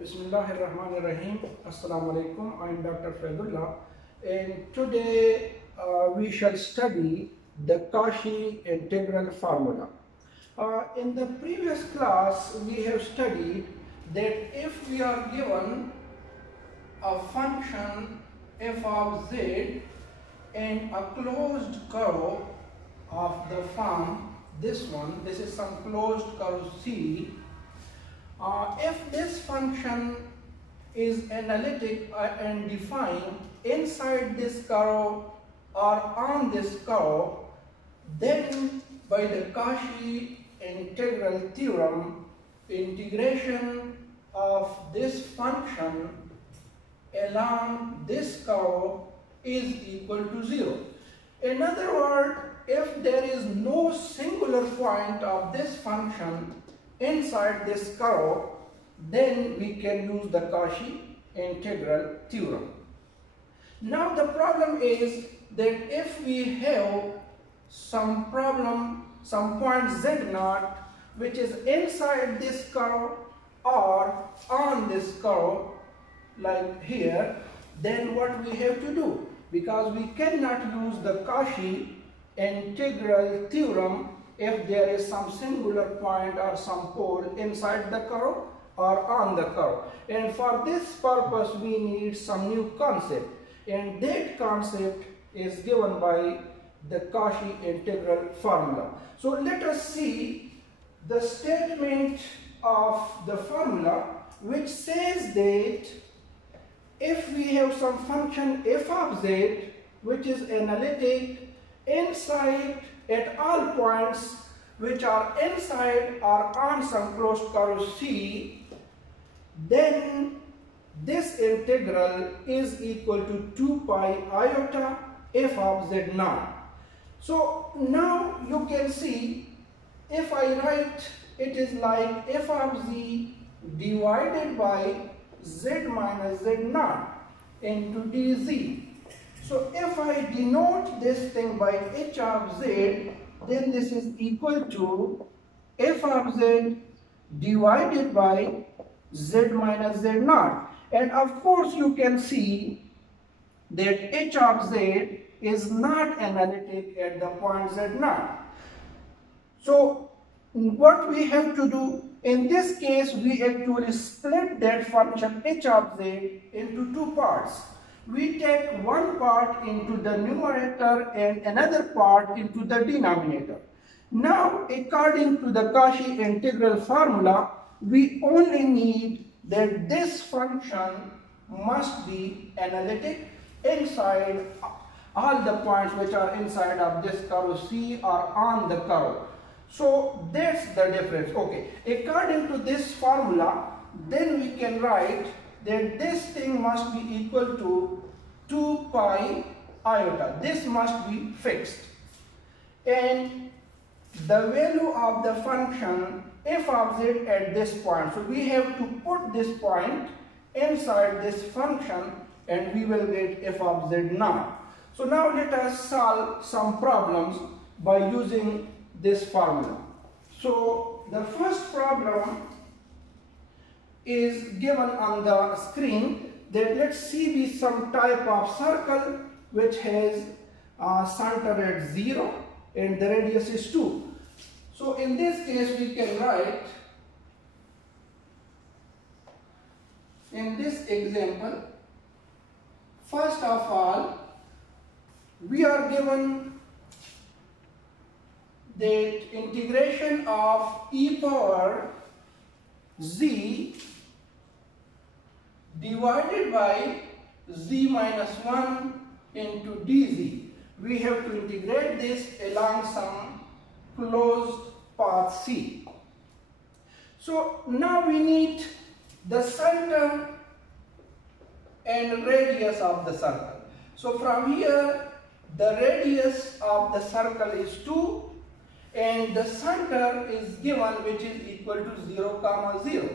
Bismillahirrahmanirrahim. Assalamu alaikum. I am Dr. Faidullah, and today we shall study the Cauchy integral formula. In the previous class, we have studied that if we are given a function f of z and a closed curve of the form, this is some closed curve C. If this function is analytic and defined inside this curve or on this curve, then by the Cauchy integral theorem, integration of this function along this curve is equal to 0. In other words, if there is no singular point of this function inside this curve, then we can use the Cauchy integral theorem. Now the problem is that if we have some point z0 which is inside this curve or on this curve like here, then what we have to do? Because we cannot use the Cauchy integral theorem if there is some singular point or some pole inside the curve or on the curve. And for this purpose we need some new concept, and that concept is given by the Cauchy integral formula. So let us see the statement of the formula, which says that if we have some function f of z which is analytic inside at all points which are inside or on some closed curve C, then this integral is equal to 2 pi iota f of z naught. So now you can see, if I write, it is like f of z divided by z minus z naught into dz. So if I denote this thing by h of z, then this is equal to f of z divided by z minus z naught. And of course you can see that h of z is not analytic at the point z naught. So what we have to do in this case, we actually split that function h of z into two parts. We take one part into the numerator and another part into the denominator. Now, according to the Cauchy integral formula, we only need that this function must be analytic inside all the points which are inside of this curve C or on the curve. So that's the difference. Okay, according to this formula, then we can write that this thing must be equal to 2 pi iota. This must be fixed. And the value of the function f of z at this point. So we have to put this point inside this function and we will get f of z naught. So now let us solve some problems by using this formula. So the first problem is given on the screen, that let's see be some type of circle which has center at 0 and the radius is 2. So in this case we can write, in this example, first of all we are given that integration of e power z divided by z minus 1 into dz. We have to integrate this along some closed path C. So now we need the center and radius of the circle. So from here the radius of the circle is 2 and the center is given which is equal to 0, 0.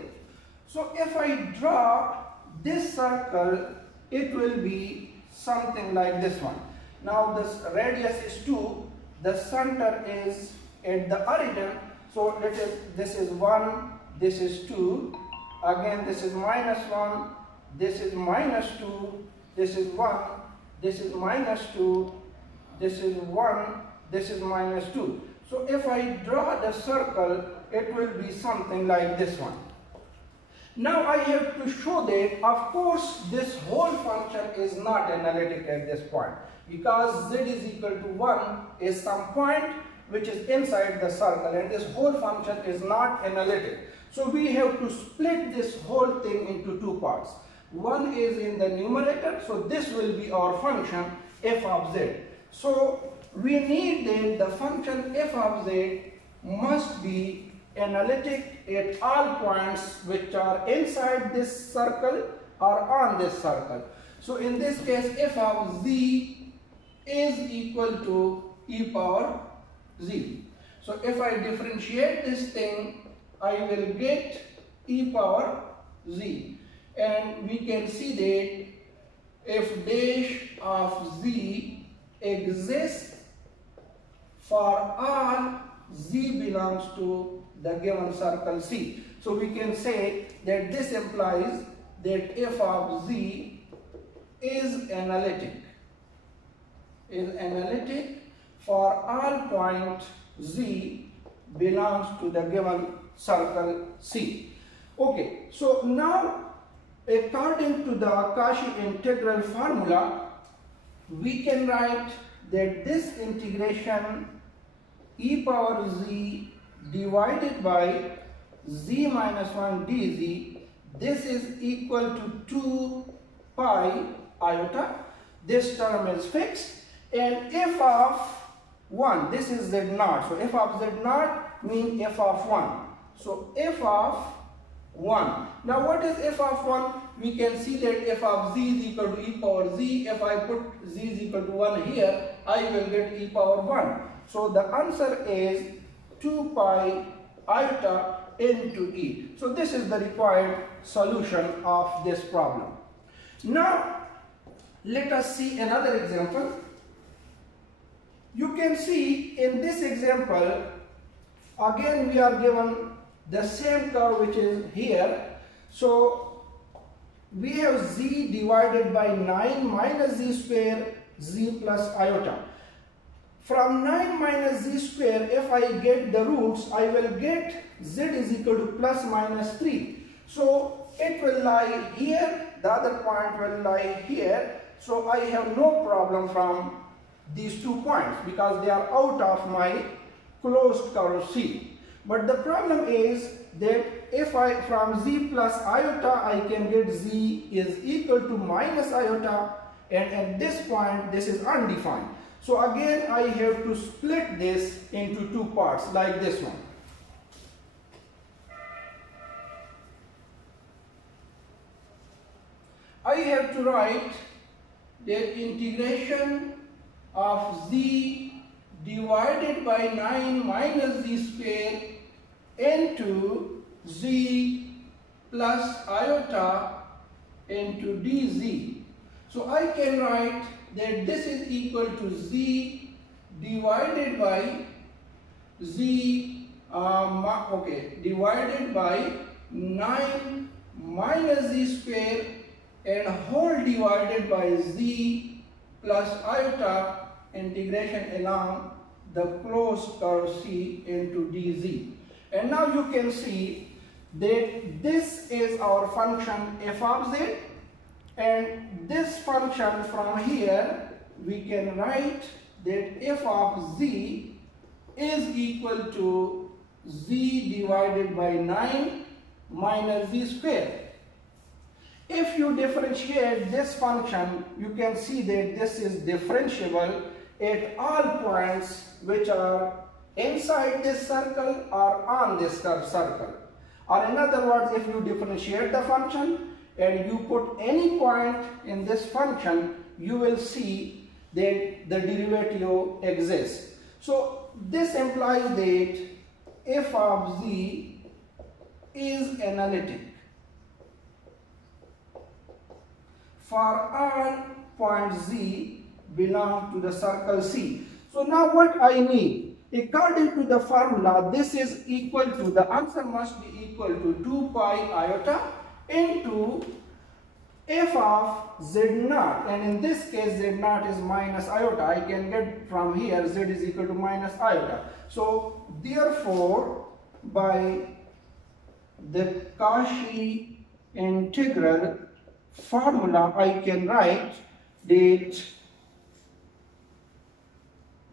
So if I draw this circle, it will be something like this one. Now this radius is 2, the center is at the origin, so this is 1, this is 2, again this is minus 1, this is minus 2, this is 1, this is minus 2, this is 1, this is minus 2. So if I draw the circle, it will be something like this one. Now I have to show that, of course, this whole function is not analytic at this point, because z is equal to 1 is some point which is inside the circle, and this whole function is not analytic. So we have to split this whole thing into two parts. One is in the numerator, so this will be our function f of z. So we need that the function f of z must be analytic at all points which are inside this circle or on this circle. So in this case, f of z is equal to e power z. So if I differentiate this thing, I will get e power z, and we can see that f dash of z exists for all z belongs to the given circle C. So we can say that this implies that f of z is analytic for all point z belongs to the given circle C. Okay, so now according to the Cauchy integral formula, we can write that this integration e power z divided by z minus 1 dz, this is equal to 2 pi iota. This term is fixed, and f of 1, this is z naught. So f of z naught means f of 1. So f of 1. Now what is f of 1? We can see that f of z is equal to e power z. If I put z is equal to 1 here, I will get e power 1. So the answer is 2 pi iota into e. So this is the required solution of this problem. Now let us see another example. You can see in this example, again we are given the same curve which is here. So we have z divided by 9 minus z square, z plus iota. From 9 minus z square, if I get the roots, I will get z is equal to plus minus 3. So it will lie here, the other point will lie here. So I have no problem from these 2 points because they are out of my closed curve C. But the problem is that if I from z plus iota, I can get z is equal to minus iota, and at this point this is undefined. So again I have to split this into 2 parts like this one. I have to write the integration of z divided by 9 minus z square into z plus iota into dz. So I can write that this is equal to z divided by z divided by 9 minus z square and whole divided by z plus iota integration along the closed curve C into dz. And now you can see that this is our function f of z, and this function from here we can write that f of z is equal to z divided by 9 minus z square. If you differentiate this function, you can see that this is differentiable at all points which are inside this circle or on this circle. Or in other words, if you differentiate the function and you put any point in this function, you will see that the derivative exists. So this implies that f of z is analytic for all points z belong to the circle C. So now what I need, according to the formula, this is equal to, the answer must be equal to 2 pi iota into f of z naught, and in this case z naught is minus iota. I can get from here z is equal to minus iota. So therefore by the Cauchy integral formula I can write that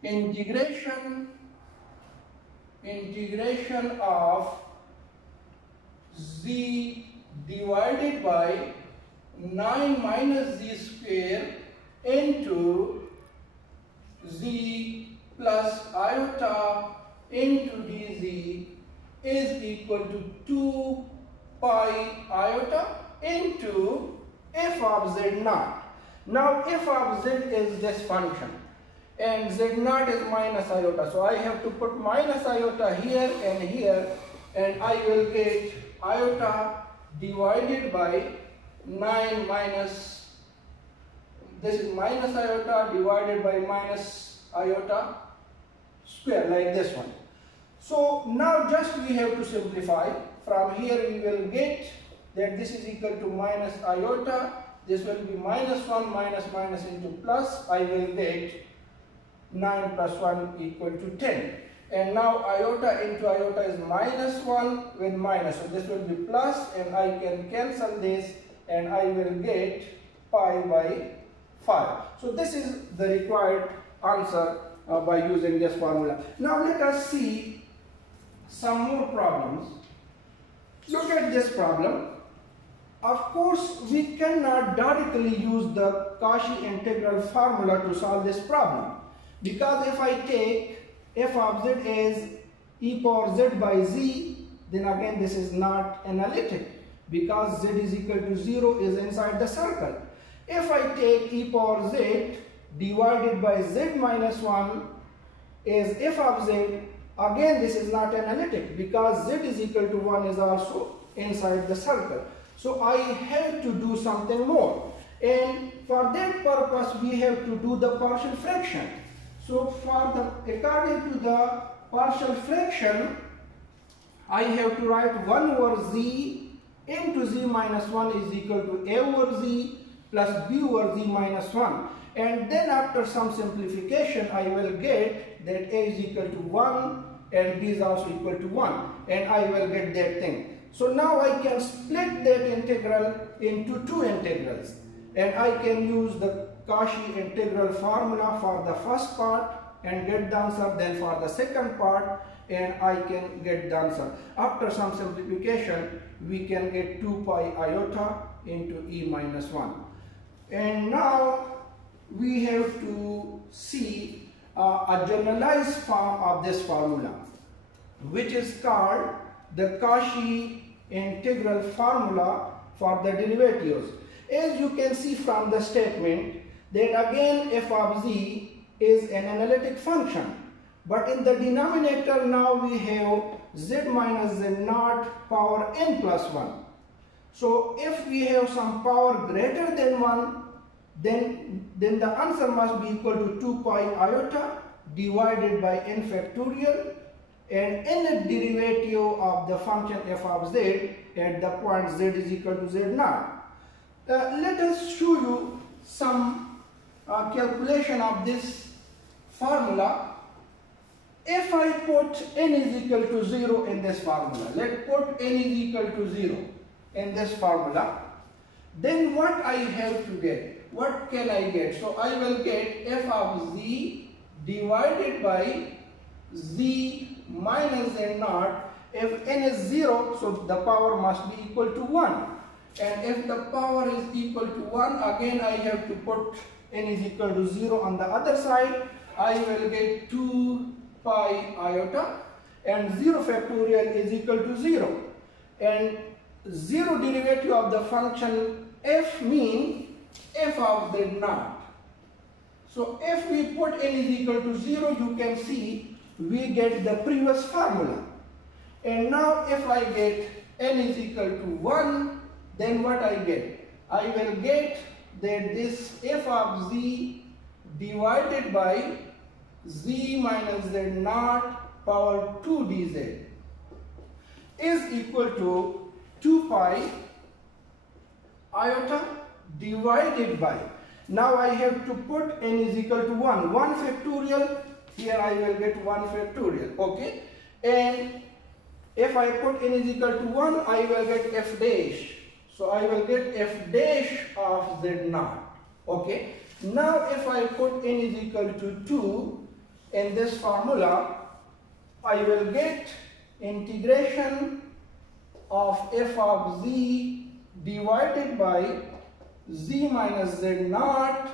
integration of z divided by 9 minus z square into z plus iota into dz is equal to 2 pi iota into f of z naught. Now f of z is this function and z naught is minus iota, so I have to put minus iota here, and I will get iota divided by 9 minus, this is minus iota divided by minus iota square, like this one. So now just we have to simplify. From here we will get that this is equal to minus iota, this will be minus 1 minus minus into plus, I will get 9 plus 1 equal to 10. And now iota into iota is minus 1 with minus, so this will be plus, and I can cancel this and I will get pi by 5. So this is the required answer by using this formula. Now let us see some more problems. Look at this problem. Of course, we cannot directly use the Cauchy integral formula to solve this problem, because if I take f of z as e power z by z, then again this is not analytic, because z is equal to 0 is inside the circle. If I take e power z divided by z minus 1 as f of z, again this is not analytic, because z is equal to 1 is also inside the circle. So I have to do something more, and for that purpose we have to do the partial fraction. So according to the partial fraction, I have to write 1 over z into z minus 1 is equal to a over z plus b over z minus 1. And then after some simplification, I will get that a is equal to 1 and b is also equal to 1. And I will get that thing. So now I can split that integral into two integrals. And I can use the Cauchy integral formula for the first part and get the answer, then for the second part, and I can get the answer. After some simplification, we can get 2 pi iota into e minus 1. And now we have to see a generalized form of this formula, which is called the Cauchy integral formula for the derivatives. As you can see from the statement, that again f of z is an analytic function, but in the denominator now we have z minus z naught power n plus 1. So if we have some power greater than 1, then the answer must be equal to 2 pi iota divided by n factorial and n derivative of the function f of z at the point z is equal to z naught. Let us show you some calculation of this formula. If I put n is equal to 0 in this formula, let's put n is equal to 0 in this formula, then what I have to get? What can I get? So I will get f of z divided by z minus z naught. If n is 0, so the power must be equal to 1. And if the power is equal to 1, again I have to put n is equal to 0 on the other side. I will get 2 pi iota, and 0 factorial is equal to 0. And 0 derivative of the function f means f of z naught. So if we put n is equal to 0, you can see we get the previous formula. And now if I get n is equal to 1, then what I get? I will get that this f of z divided by z minus z naught power 2 dz is equal to 2 pi iota divided by, now I have to put n is equal to 1 factorial, here I will get 1 factorial, okay, and if I put n is equal to 1, I will get f dash, so I will get f dash of z naught, okay. Now if I put n is equal to 2 in this formula, I will get integration of f of z divided by z minus z naught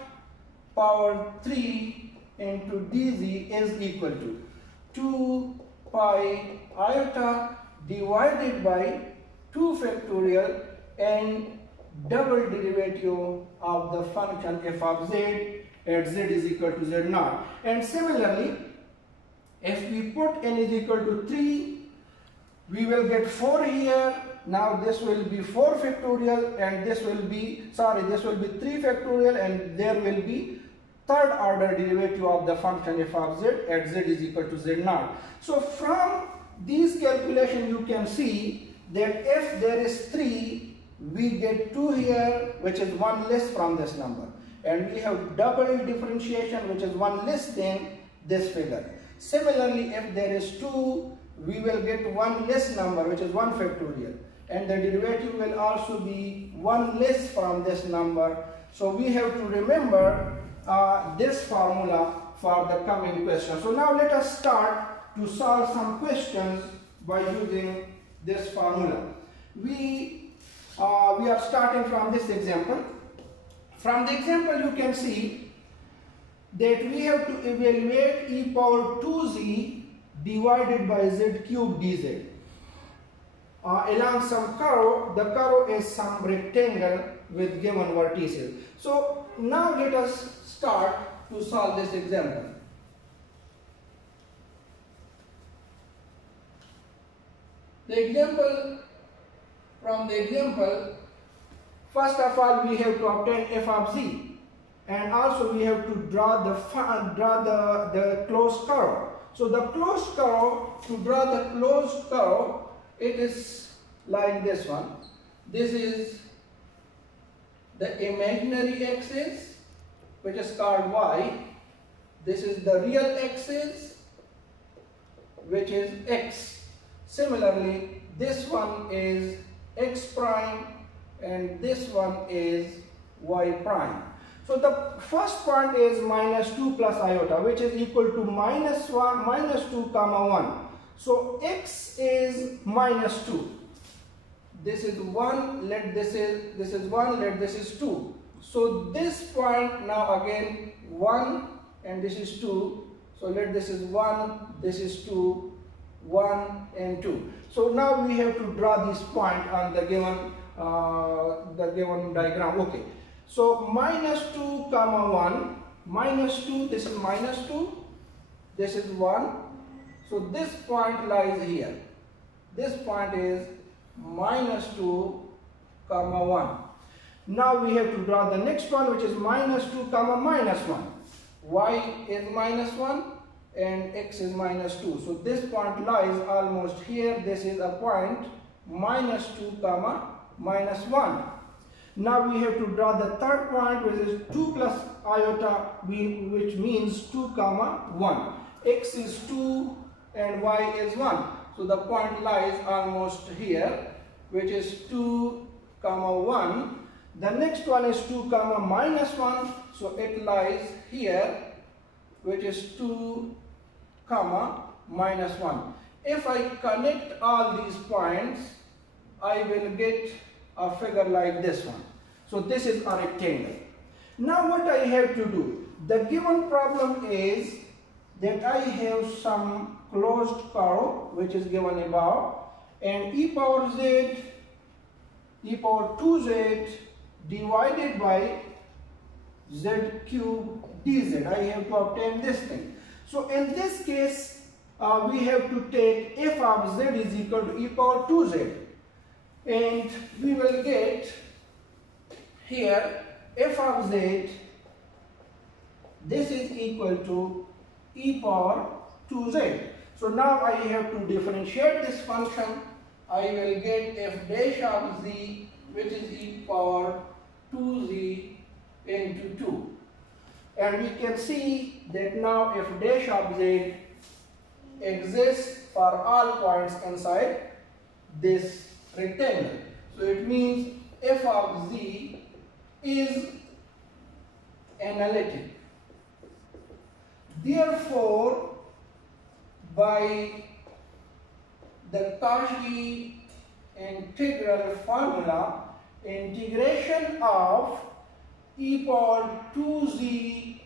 power 3 into dz is equal to 2 pi iota divided by 2 factorial and double derivative of the function f of z at z is equal to z naught. And similarly, if we put n is equal to 3, we will get 4 here. Now this will be 4 factorial and this will be 3 factorial, and there will be third order derivative of the function f of z at z is equal to z naught. So from these calculations you can see that if there is 3, we get 2 here, which is 1 less from this number, and we have double differentiation, which is 1 less than this figure. Similarly, if there is 2, we will get 1 less number, which is 1 factorial, and the derivative will also be 1 less from this number. So we have to remember this formula for the coming question. So now let us start to solve some questions by using this formula. We are starting from this example. From the example you can see that we have to evaluate e power 2z divided by z cube dz along some curve. The curve is some rectangle with given vertices. So now let us start to solve this example. From the example, first of all we have to obtain f of z, and also we have to draw the closed curve. So the closed curve, to draw the closed curve, it is like this one. This is the imaginary axis, which is called y. This is the real axis, which is x. Similarly, this one is x prime and this one is y prime. So the first point is minus 2 plus iota, which is equal to minus 2 comma 1. So x is minus 2. This is 1, let this is 1, let this is 2. So this point now again 1 and this is 2. So let this is 1, this is 2, 1 and 2. So now we have to draw this point on the given diagram. Okay. So minus 2 comma 1, minus 2, this is minus 2, this is 1. So this point lies here. This point is minus 2 comma 1. Now we have to draw the next one, which is minus 2 comma minus 1. Y is minus 1 and x is minus 2. So this point lies almost here. This is a point minus 2 comma minus 1. Now we have to draw the third point, which is 2 plus iota, which means 2 comma 1. X is 2 and y is 1. So the point lies almost here, which is 2 comma 1. The next one is 2 comma minus 1. So it lies here, which is 2 comma minus 1. If I connect all these points, I will get a figure like this one. So this is a rectangle. Now what I have to do? The given problem is that I have some closed curve, which is given above, and e power 2z divided by z cube dz. I have to obtain this thing. So in this case, we have to take f of z is equal to e power 2z, and we will get here f of z, this is equal to e power 2z. So now I have to differentiate this function. I will get f dash of z which is e power 2z into 2. And we can see that now f dash of z exists for all points inside this rectangle. So it means f of z is analytic. Therefore, by the Cauchy integral formula, integration of e power 2z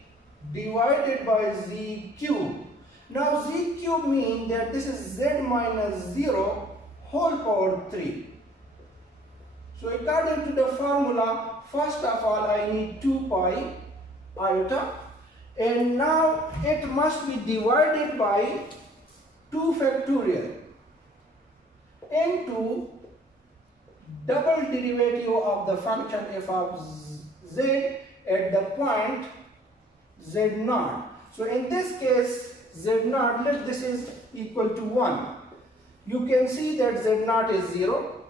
divided by z cube. Now z cube means that this is z minus 0 whole power 3. So according to the formula, first of all I need 2 pi iota, and now it must be divided by 2 factorial into double derivative of the function f of z at the point z0. So in this case z0, let this is equal to 1. You can see that z0 is 0.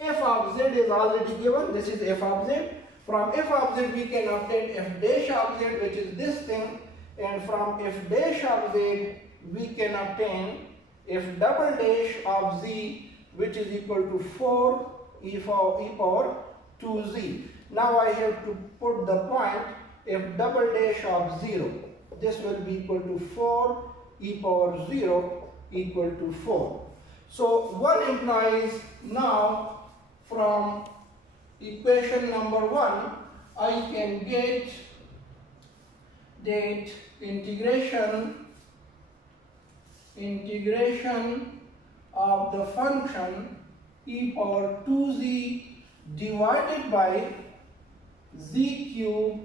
F of z is already given. This is f of z. From f of z we can obtain f dash of z, which is this thing, and from f dash of z we can obtain f double dash of z, which is equal to 4 e power 2z. Now I have to put the point f double dash of 0. This will be equal to 4 e power 0 equal to 4. So one implies now from equation number 1 I can get that integration of the function e power 2z divided by z cube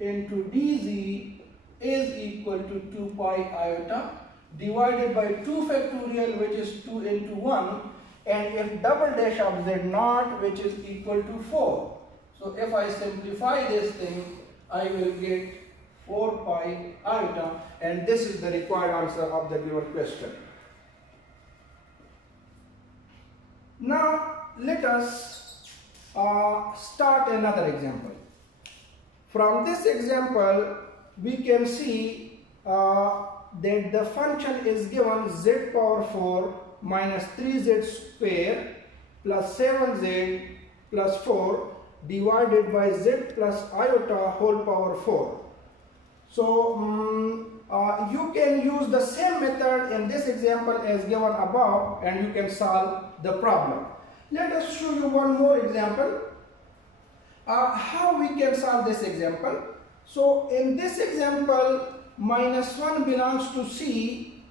into dz is equal to 2 pi iota divided by 2 factorial, which is 2 into 1, and f double dash of z naught, which is equal to 4. So if I simplify this thing, I will get 4 pi iota, and this is the required answer of the given question. Now let us start another example. From this example we can see that the function is given z power 4 minus 3z square plus 7z plus 4 divided by z plus iota whole power 4. So you can use the same method in this example as given above, and you can solve the problem. Let us show you one more example. How we can solve this example. So in this example, minus 1 belongs to c,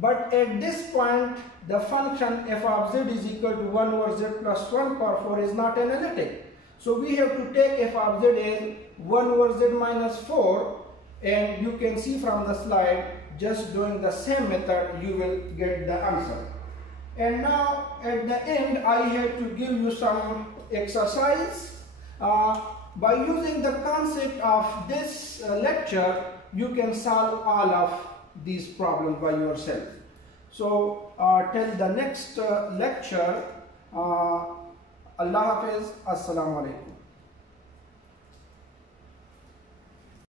but at this point the function f of z is equal to 1 over z plus 1 power 4 is not analytic. So we have to take f of z as 1 over z minus 4, and you can see from the slide, just doing the same method you will get the answer. And now at the end I have to give you some exercise. By using the concept of this lecture, you can solve all of these problems by yourself. So till the next lecture, Allah Hafiz, Assalamu Alaikum.